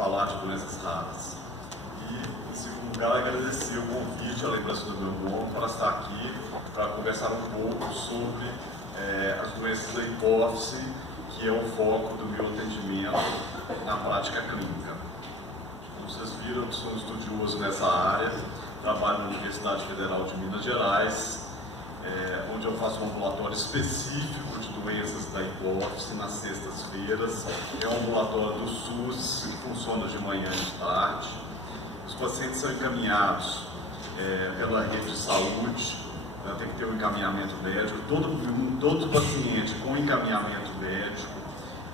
falar de doenças raras. E, em segundo lugar, agradecer o convite, a lembrança do meu nome, para estar aqui, para conversar um pouco sobre as doenças da hipófise, que é o foco do meu atendimento na prática clínica. Como vocês viram, eu sou um estudioso nessa área, trabalho na Universidade Federal de Minas Gerais, onde eu faço um ambulatório específico de doenças da hipófise nas sextas-feiras. É um ambulatório do SUS, que funciona de manhã e de tarde. Os pacientes são encaminhados pela rede de saúde, tem que ter um encaminhamento médico. Todo paciente com encaminhamento médico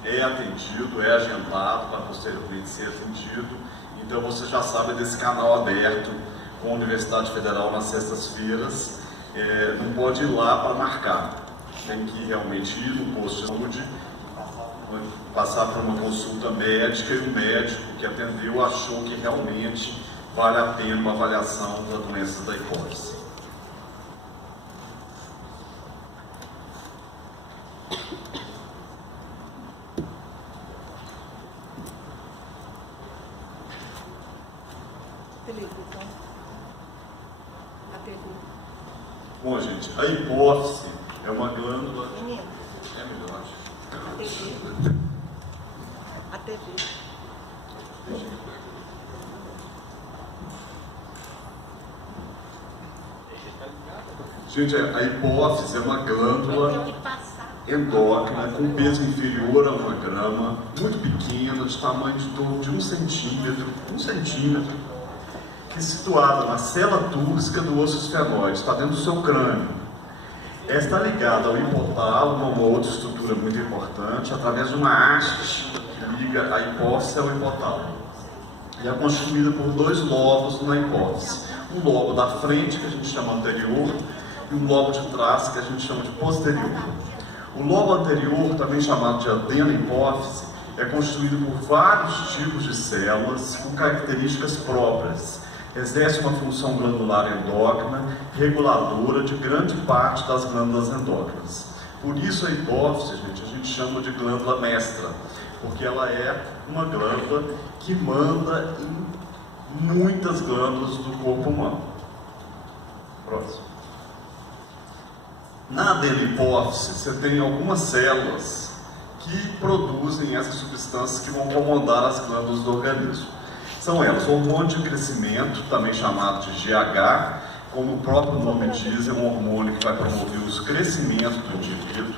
é atendido, é agendado para posteriormente ser atendido. Então você já sabe desse canal aberto com a Universidade Federal nas sextas-feiras. Não pode ir lá para marcar, tem que realmente ir no posto de saúde, passar por uma consulta médica, e o médico que atendeu achou que realmente vale a pena uma avaliação da doença da hipófise. Bom, gente, a hipófise é uma glândula... Menino. É melhor. A TV. Gente, a hipófise é uma glândula endócrina com peso inferior a 1 grama, muito pequena, de tamanho de torno de 1 centímetro, que é situada na célula túrcica do osso esfenoide, está dentro do seu crânio. Está ligada ao hipotálamo, uma outra estrutura muito importante, através de uma haste que liga a hipófise ao hipotálamo. E é constituída por 2 lobos na hipófise. Um lobo da frente, que a gente chama anterior, e um lobo de trás, que a gente chama de posterior. O lobo anterior, também chamado de adenohipófise, é constituído por vários tipos de células com características próprias. Exerce uma função glandular endócrina, reguladora de grande parte das glândulas endócrinas. Por isso a hipófise, gente, a gente chama de glândula mestra, porque ela é uma glândula que manda em muitas glândulas do corpo humano. Próximo. Na adenihipófise, você tem algumas células que produzem essas substâncias que vão comandar as glândulas do organismo. São elas o hormônio de crescimento, também chamado de GH, como o próprio nome diz, é um hormônio que vai promover o crescimento do indivíduo.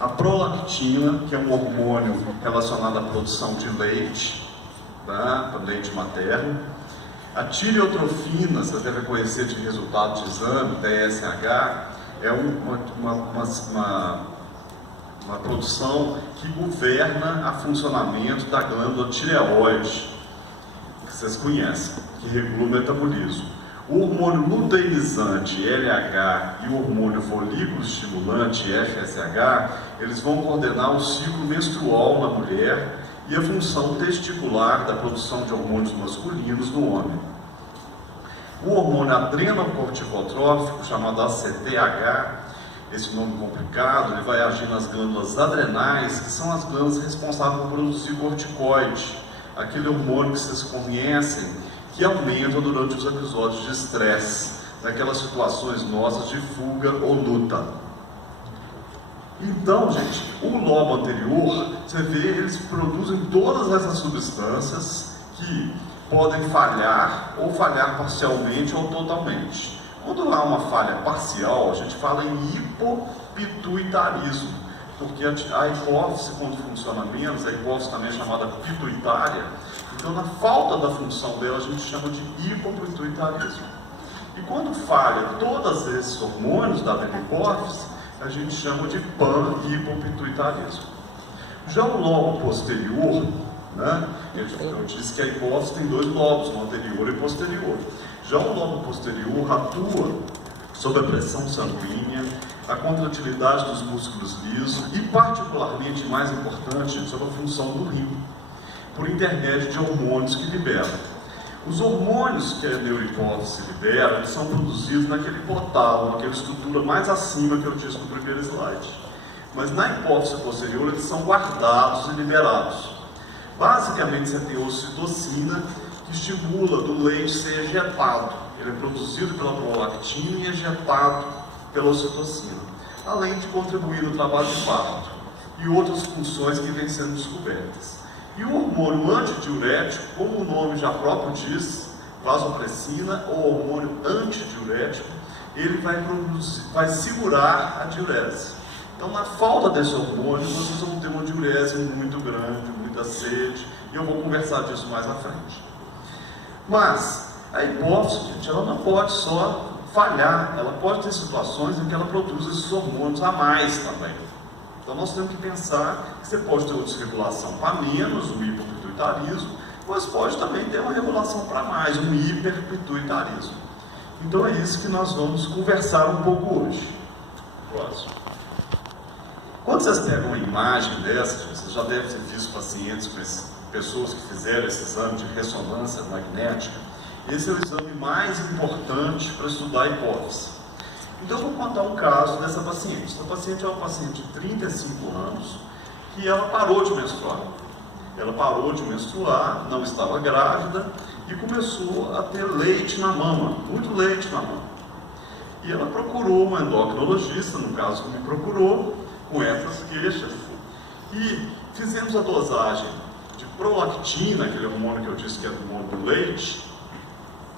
A prolactina, que é um hormônio relacionado à produção de leite, tá? Leite materno. A tireotrofina, vocês devem conhecer de resultado de exame, TSH, é uma produção que governa o funcionamento da glândula tireoide, que vocês conhecem, que regula o metabolismo. O hormônio luteinizante, LH, e o hormônio folículo estimulante, FSH, eles vão coordenar o ciclo menstrual na mulher e a função testicular da produção de hormônios masculinos no homem. O hormônio adrenocorticotrófico, chamado ACTH, esse nome complicado, ele vai agir nas glândulas adrenais, que são as glândulas responsáveis por produzir corticoide, aquele hormônio que vocês conhecem, que aumenta durante os episódios de estresse, naquelas situações nossas de fuga ou luta. Então, gente, o lobo anterior, você vê, eles produzem todas essas substâncias que podem falhar, ou falhar parcialmente ou totalmente. Quando há uma falha parcial, a gente fala em hipopituitarismo, porque a hipófise, quando funciona menos, a hipófise também é chamada pituitária, então na falta da função dela a gente chama de hipopituitarismo. E quando falha todos esses hormônios da hipófise, a gente chama de pan-hipopituitarismo. Já o lobo posterior, né, eu disse que a hipófise tem 2 lobos, o anterior e o posterior. Já o lobo posterior atua sob a pressão sanguínea, a contratilidade dos músculos lisos e, particularmente, mais importante, sob a função do rim, por intermédio de hormônios que liberam. Os hormônios que a neurohipófise libera, eles são produzidos naquele hipotálamo, naquela estrutura mais acima que eu disse no primeiro slide. Mas na hipófise posterior, eles são guardados e liberados. Basicamente, você tem ocitocina, que estimula do leite ser ejetado. Ele é produzido pela prolactina e ejetado pela ocitocina, além de contribuir no trabalho de parto e outras funções que vêm sendo descobertas. E o hormônio antidiurético, como o nome já próprio diz, vasopressina, ou hormônio antidiurético, ele vai segurar a diurese. Então, na falta desse hormônio, vocês vão ter uma diurese muito grande, muita sede, e eu vou conversar disso mais à frente. Mas a hipófise, gente, ela não pode só falhar, ela pode ter situações em que ela produz esses hormônios a mais também. Então nós temos que pensar que você pode ter uma desregulação para menos, um hipopituitarismo, mas pode também ter uma regulação para mais, um hiperpituitarismo. Então é isso que nós vamos conversar um pouco hoje. Próximo. Quando vocês pegam uma imagem dessa, vocês já devem ter visto pacientes, pessoas que fizeram esse exame de ressonância magnética. Esse é o exame mais importante para estudar a hipófise. Então eu vou contar um caso dessa paciente. Essa paciente é uma paciente de 35 anos que ela parou de menstruar. Ela parou de menstruar, não estava grávida e começou a ter leite na mama, muito leite na mama. E ela procurou uma endocrinologista, no caso que me procurou, com essas queixas, e fizemos a dosagem de prolactina, aquele hormônio que eu disse que é do hormônio do leite,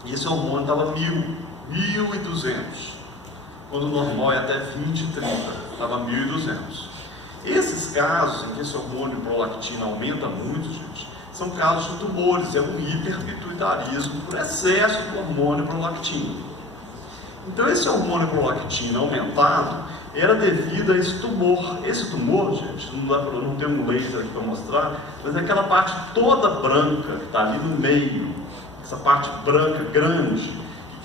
e esse hormônio estava 1.200, quando o normal é até 20, 30, estava 1.200. Esses casos em que esse hormônio prolactina aumenta muito, gente, são casos de tumores, é um hiperpituitarismo por excesso do hormônio prolactina. Então esse hormônio prolactina aumentado era devido a esse tumor. Esse tumor, gente, não tem um laser aqui para mostrar, mas é aquela parte toda branca que está ali no meio, essa parte branca grande,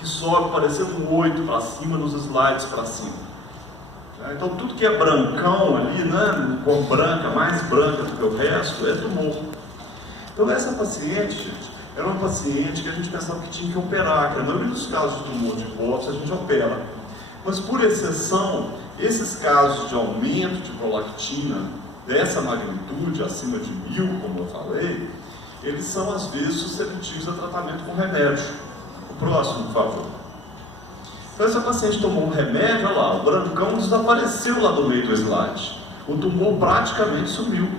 que sobe parecendo um 8 para cima nos slides para cima. Então tudo que é brancão ali, né, cor branca, mais branca do que o resto, é tumor. Então essa paciente, gente, era uma paciente que a gente pensava que tinha que operar, que na maioria dos casos de tumor de hipófise a gente opera. Mas por exceção, esses casos de aumento de prolactina dessa magnitude, acima de 1.000, como eu falei, eles são às vezes suscetíveis a tratamento com remédio. O próximo, por favor. Então essa paciente tomou um remédio, olha lá, o brancão desapareceu lá do meio do slide. O tumor praticamente sumiu,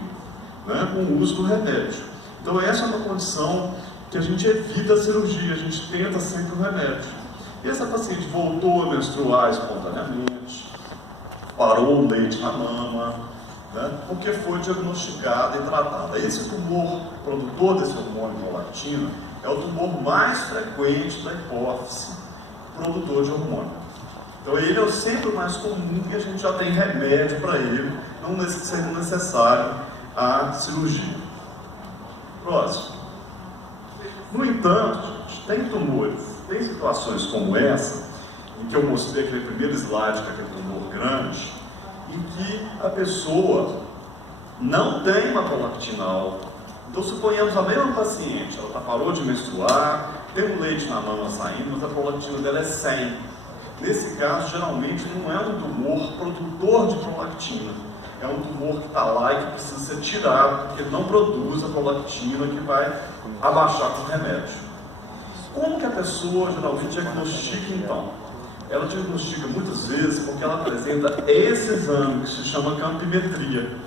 né, com o uso do remédio. Então essa é uma condição que a gente evita a cirurgia, a gente tenta sempre o remédio. E essa paciente voltou a menstruar espontaneamente, parou o leite na mama, né, porque foi diagnosticada e tratada. Esse tumor, produtor desse hormônio prolactina, é o tumor mais frequente da hipófise, produtor de hormônio. Então ele é sempre o mais comum e a gente já tem remédio para ele, não sendo necessário a cirurgia. Próximo. No entanto, gente, tem tumores, tem situações como essa, em que eu mostrei aquele primeiro slide, que é aquele tumor grande, em que a pessoa não tem uma prolactina alta. Então suponhamos a mesma paciente, ela parou de menstruar, tem um leite na mama saindo, mas a prolactina dela é 100. Nesse caso, geralmente não é um tumor produtor de prolactina, é um tumor que está lá e que precisa ser tirado, porque não produz a prolactina que vai abaixar com o remédio. Como que a pessoa geralmente diagnostica então? Ela diagnostica muitas vezes porque ela apresenta esse exame que se chama campimetria.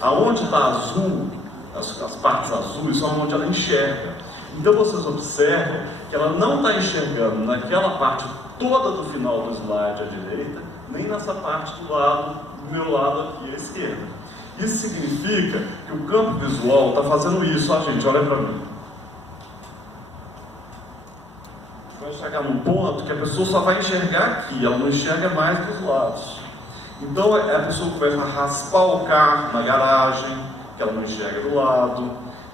Aonde está azul, as partes azuis são onde ela enxerga. Então vocês observam que ela não está enxergando naquela parte toda do final do slide à direita, nem nessa parte do meu lado aqui à esquerda. Isso significa que o campo visual está fazendo isso. Gente, olha para mim. Vai chegar num ponto que a pessoa só vai enxergar aqui, ela não enxerga mais dos lados. Então a pessoa começa a raspar o carro na garagem, que ela não enxerga do lado,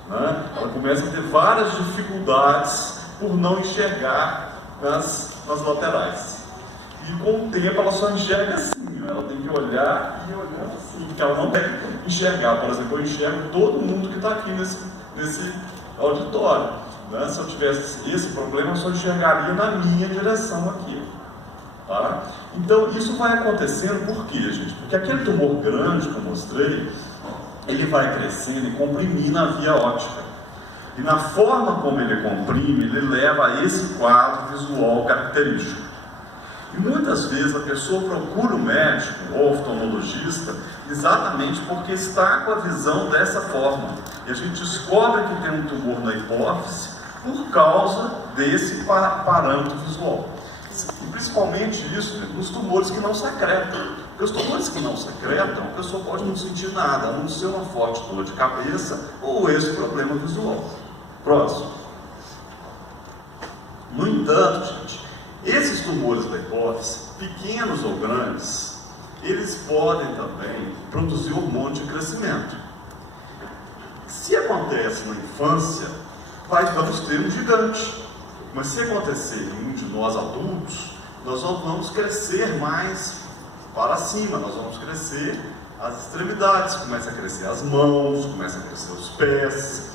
né? Ela começa a ter várias dificuldades por não enxergar nas laterais. E com o tempo ela só enxerga assim, ela tem que olhar e olhar assim, porque ela não deve enxergar. Por exemplo, eu enxergo todo mundo que está aqui nesse auditório. Né? Se eu tivesse esse problema, eu só enxergaria na minha direção aqui. Tá? Então isso vai acontecendo por quê, gente? Porque aquele tumor grande que eu mostrei, ele vai crescendo e comprimindo a via óptica. E na forma como ele comprime, ele leva a esse quadro visual característico. E muitas vezes a pessoa procura o médico ou oftalmologista exatamente porque está com a visão dessa forma. E a gente descobre que tem um tumor na hipófise por causa desse parâmetro visual. E principalmente isso, né, nos tumores que não secretam. Porque os tumores que não secretam, a pessoa pode não sentir nada, a não ser uma forte dor de cabeça ou esse problema visual. Próximo. No entanto, gente, esses tumores da hipófise, pequenos ou grandes, eles podem também produzir hormônio de crescimento. Se acontece na infância, vamos ter um gigante. Mas se acontecer em um de nós adultos, nós vamos crescer mais para cima, nós vamos crescer as extremidades, começa a crescer as mãos, começa a crescer os pés,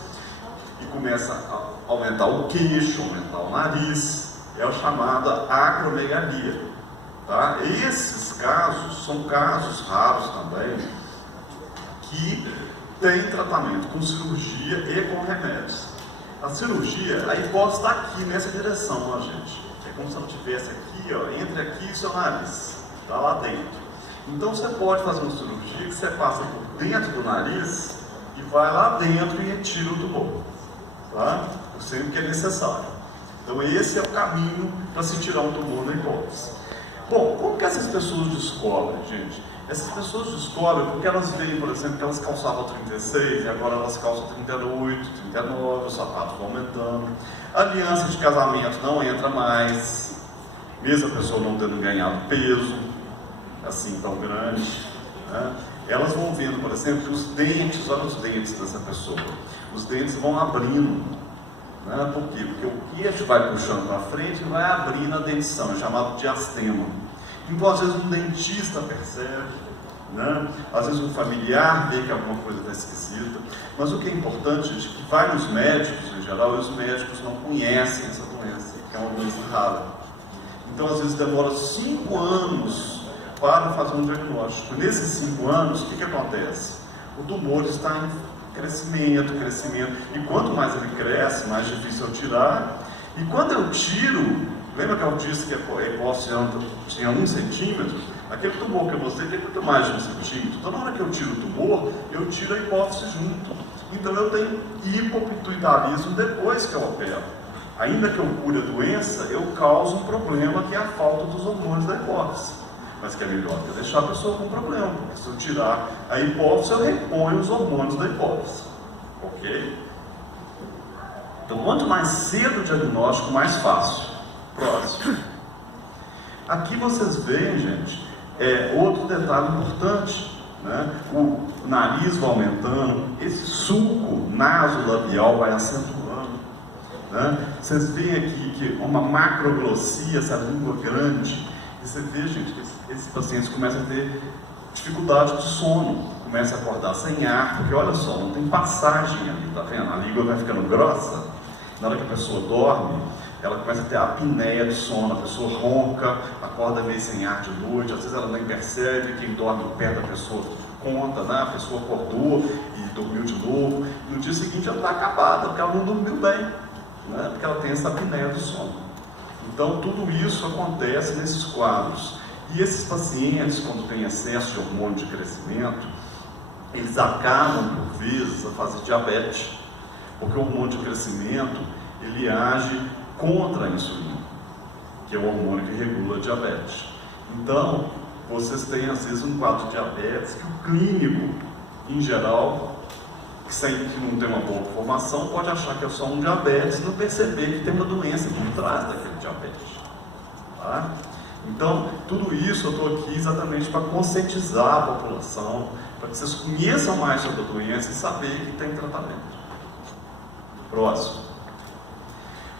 e começa a aumentar o queixo, aumentar o nariz. É o chamado acromegalia. Tá? Esses casos são casos raros também, que tem tratamento com cirurgia e com remédios. A cirurgia, a hipófise está aqui nessa direção, ó, gente. É como se ela estivesse aqui, ó, entre aqui e seu nariz, está lá dentro. Então você pode fazer uma cirurgia que você passa por dentro do nariz e vai lá dentro e retira o tumor, tá? Sempre que é necessário. Então esse é o caminho para se tirar um tumor na hipófise. Bom, como que essas pessoas descobrem, gente? Essas pessoas descobrem porque elas veem, por exemplo, que elas calçavam 36 e agora elas calçam 38, 39, o sapato vai aumentando. A aliança de casamento não entra mais, mesmo a pessoa não tendo ganhado peso, assim tão grande, né? Elas vão vendo, por exemplo, que os dentes, olha os dentes dessa pessoa, os dentes vão abrindo, né? Por quê? Porque o queixo vai puxando para frente e vai abrindo a dentição, é chamado diastema. Então, às vezes, um dentista percebe, né? Às vezes, um familiar vê que alguma coisa está esquisita. Mas o que é importante, gente, é que vai nos médicos, em geral, e os médicos não conhecem essa doença, que é uma doença rara. Então, às vezes, demora 5 anos para fazer um diagnóstico. Nesses 5 anos, o que acontece? O tumor está em crescimento, e quanto mais ele cresce, mais difícil eu tirar. E quando eu tiro, lembra que eu disse que a hipófise tinha 1 centímetro? Aquele tumor que eu mostrei tem muito mais de 1 centímetro. Então, na hora que eu tiro o tumor, eu tiro a hipófise junto. Então, eu tenho hipopituitarismo depois que eu opero. Ainda que eu cure a doença, eu causo um problema que é a falta dos hormônios da hipófise. Mas que é melhor que eu deixar a pessoa com problema, porque se eu tirar a hipófise, eu reponho os hormônios da hipófise. Ok? Então, quanto mais cedo o diagnóstico, mais fácil. Próximo. Aqui vocês veem, gente, outro detalhe importante, né? O nariz vai aumentando, esse sulco nasolabial vai acentuando, né? Vocês veem aqui que uma macroglossia, essa língua grande, e você vê, gente, que esses pacientes começam a ter dificuldade de sono, começam a acordar sem ar, porque olha só, não tem passagem ali, tá vendo? A língua vai ficando grossa, na hora que a pessoa dorme, ela começa a ter a apneia de sono, a pessoa ronca, acorda meio sem ar de noite, às vezes ela nem percebe, quem dorme perto da pessoa conta, né? A pessoa acordou e dormiu de novo, no dia seguinte ela está acabada, porque ela não dormiu bem, né? Porque ela tem essa apneia do sono. Então tudo isso acontece nesses quadros. E esses pacientes, quando têm excesso de hormônio de crescimento, eles acabam, por vezes, a fazer diabetes, porque o hormônio de crescimento, ele age contra a insulina, que é o hormônio que regula a diabetes. Então, vocês têm, às vezes, um quadro de diabetes que o clínico, em geral, que não tem uma boa formação, pode achar que é só um diabetes e não perceber que tem uma doença por trás daquele diabetes. Tá? Então, tudo isso eu estou aqui exatamente para conscientizar a população, para que vocês conheçam mais sobre a doença e saber que tem tratamento. Próximo.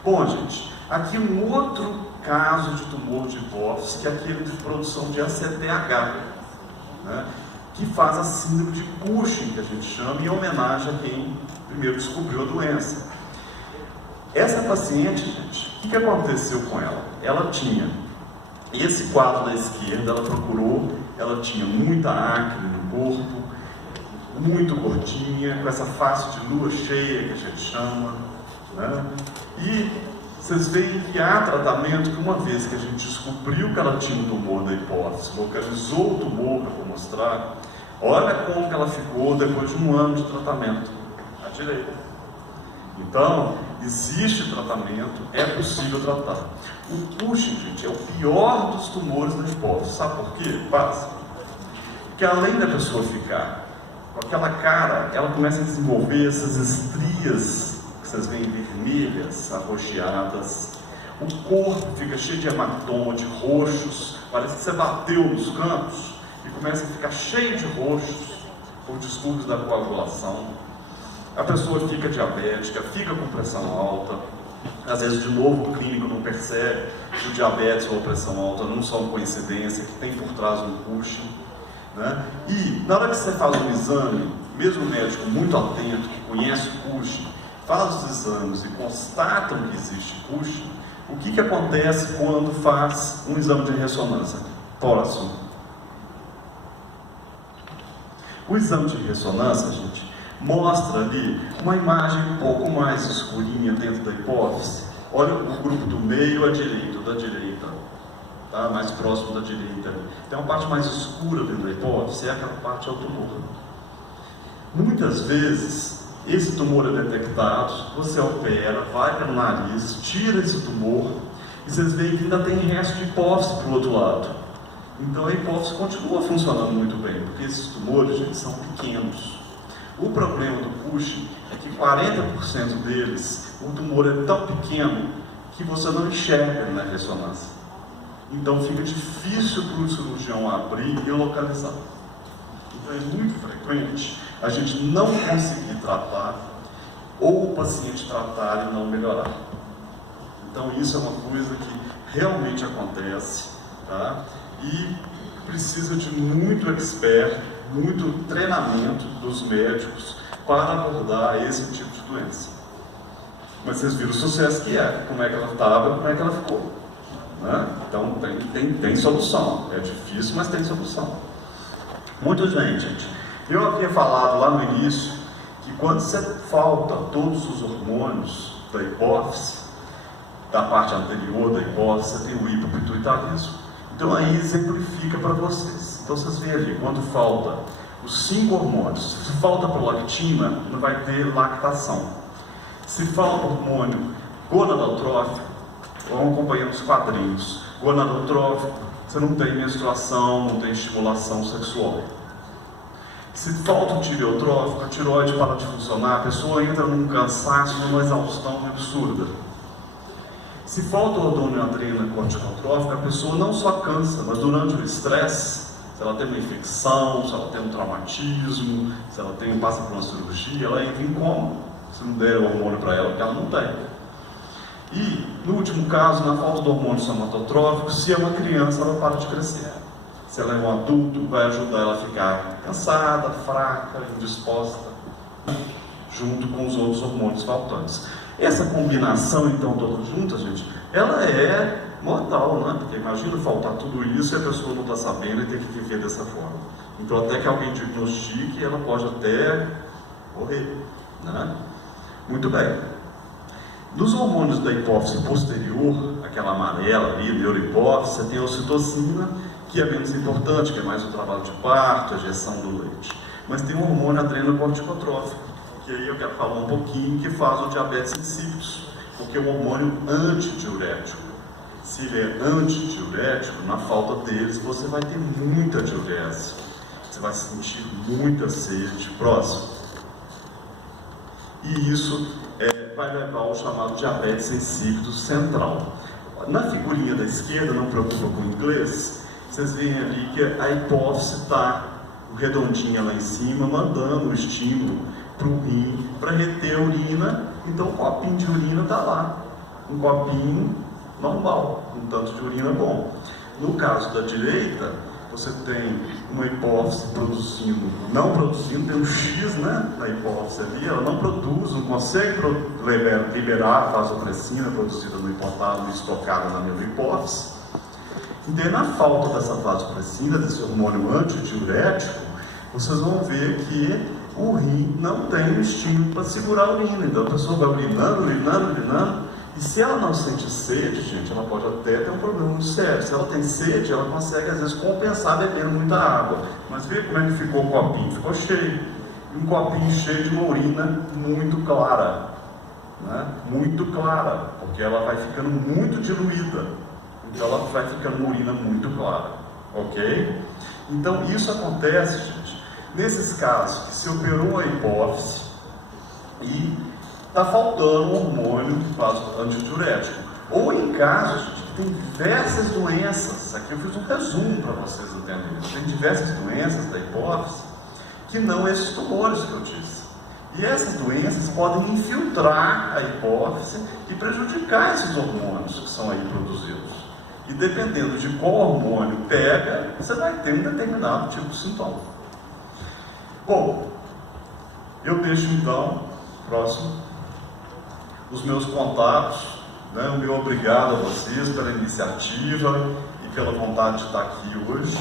Bom, gente, aqui um outro caso de tumor de hipófise, que é aquele de produção de ACTH, né, que faz a síndrome de Cushing, que a gente chama, em homenagem a quem primeiro descobriu a doença. Essa paciente, gente, o que aconteceu com ela? Ela tinha esse quadro da esquerda, ela procurou, ela tinha muita acne no corpo, muito gordinha, com essa face de lua cheia que a gente chama, né? E vocês veem que há tratamento que, uma vez que a gente descobriu que ela tinha um tumor da hipófise, localizou o tumor, que eu vou mostrar, olha como que ela ficou depois de 1 ano de tratamento, à direita. Então, existe tratamento, é possível tratar. O Cushing, gente, é o pior dos tumores da hipófise. Sabe por quê? Básico. Porque além da pessoa ficar com aquela cara, ela começa a desenvolver essas estrias que vocês veem vermelhas, arroxeadas. O corpo fica cheio de hematoma, de roxos, parece que você bateu nos cantos e começa a ficar cheio de roxos por distúrbios da coagulação. A pessoa fica diabética, fica com pressão alta. Às vezes, de novo, o clínico não percebe que o diabetes ou a pressão alta não são coincidência, que tem por trás um Cushing, né? E, na hora que você faz um exame, mesmo o médico muito atento, que conhece o Cushing, faz os exames e constatam que existe Cushing, o que acontece quando faz um exame de ressonância? Próximo. O exame de ressonância, gente, mostra ali uma imagem um pouco mais escurinha dentro da hipófise. Olha o grupo do meio à direita, da direita, tá? Mais próximo da direita. Tem uma parte mais escura dentro da hipófise, é aquela parte é o tumor. Muitas vezes, esse tumor é detectado, você opera, vai pelo nariz, tira esse tumor, e vocês veem que ainda tem resto de hipófise para o outro lado. Então a hipófise continua funcionando muito bem, porque esses tumores, gente, são pequenos. O problema do Cushing é que 40% deles, o tumor é tão pequeno que você não enxerga na ressonância. Então fica difícil para o cirurgião abrir e localizar. Então é muito frequente a gente não conseguir tratar ou o paciente tratar e não melhorar. Então isso é uma coisa que realmente acontece, tá? E precisa de muito expert, muito treinamento dos médicos para abordar esse tipo de doença. Mas vocês viram o sucesso que é, como é que ela estava, como é que ela ficou, né? Então tem solução, é difícil, mas tem solução. Muito bem, gente. Eu havia falado lá no início que quando você falta todos os hormônios da hipófise, da parte anterior da hipófise, você tem o hipopituitarismo. Então aí exemplifica para vocês. Então vocês veem ali, quando falta os 5 hormônios, se falta prolactina, não vai ter lactação. Se falta hormônio gonadotrófico, vamos acompanhando os quadrinhos. Gonadotrófico, você não tem menstruação, não tem estimulação sexual. Se falta o tireotrófico, a tireoide para de funcionar, a pessoa entra num cansaço, numa exaustão absurda. Se falta o hormônio corticotrófico, a pessoa não só cansa, mas durante o estresse, se ela tem uma infecção, se ela tem um traumatismo, se ela passa por uma cirurgia, ela entra em coma, se não der o hormônio para ela, porque ela não tem. E, no último caso, na falta do hormônio somatotrófico, se é uma criança, ela para de crescer. Se ela é um adulto, vai ajudar ela a ficar cansada, fraca, indisposta, junto com os outros hormônios faltantes. Essa combinação, então, todas juntas, gente, ela é mortal, né? Porque imagina faltar tudo isso e a pessoa não está sabendo e tem que viver dessa forma. Então, até que alguém diagnostique, ela pode até morrer, né? Muito bem. Nos hormônios da hipófise posterior, aquela amarela ali, neurohipófise, você tem a ocitocina, que é menos importante, que é mais o trabalho de parto, a ejeção do leite. Mas tem o hormônio adrenocorticotrófico, que aí eu quero falar um pouquinho, que faz o diabetes insípidos, porque é um hormônio antidiurético. Se ele é antidiurético, na falta deles, você vai ter muita diurese. Você vai sentir muita sede. Próximo. E isso vai levar ao chamado diabetes insípidos central. Na figurinha da esquerda, não preocupa com o inglês, vocês veem ali que a hipófise está redondinha lá em cima, mandando o estímulo para o rim, para reter a urina. Então o copinho de urina está lá, um copinho normal, um tanto de urina bom. No caso da direita, você tem uma hipófise não produzindo, tem um X, né, na hipófise ali, ela não produz, não consegue liberar a vasopressina produzida no hipotálamo e estocada na neurohipófise. E daí, na falta dessa vasopressina, desse hormônio antidiurético, vocês vão ver que o rim não tem o estímulo para segurar a urina. Então a pessoa vai urinando, urinando, urinando, e se ela não sente sede, gente, ela pode até ter um problema muito sério. Se ela tem sede, ela consegue às vezes compensar bebendo muita água. Mas vê como é que ficou o copinho? Ficou cheio. Um copinho cheio de uma urina muito clara, né? Muito clara, porque ela vai ficando muito diluída. Então ela vai ficando uma urina muito clara, ok? Então isso acontece, gente, nesses casos que se operou a hipófise e está faltando um hormônio que faz antidiurético, ou em casos, gente, que tem diversas doenças. Aqui eu fiz um resumo para vocês entenderem. Tem diversas doenças da hipófise que não esses tumores que eu disse. E essas doenças podem infiltrar a hipófise e prejudicar esses hormônios que são aí produzidos. E dependendo de qual hormônio pega, você vai ter um determinado tipo de sintoma. Bom, eu deixo então, próximo, os meus contatos, né? O meu obrigado a vocês pela iniciativa e pela vontade de estar aqui hoje.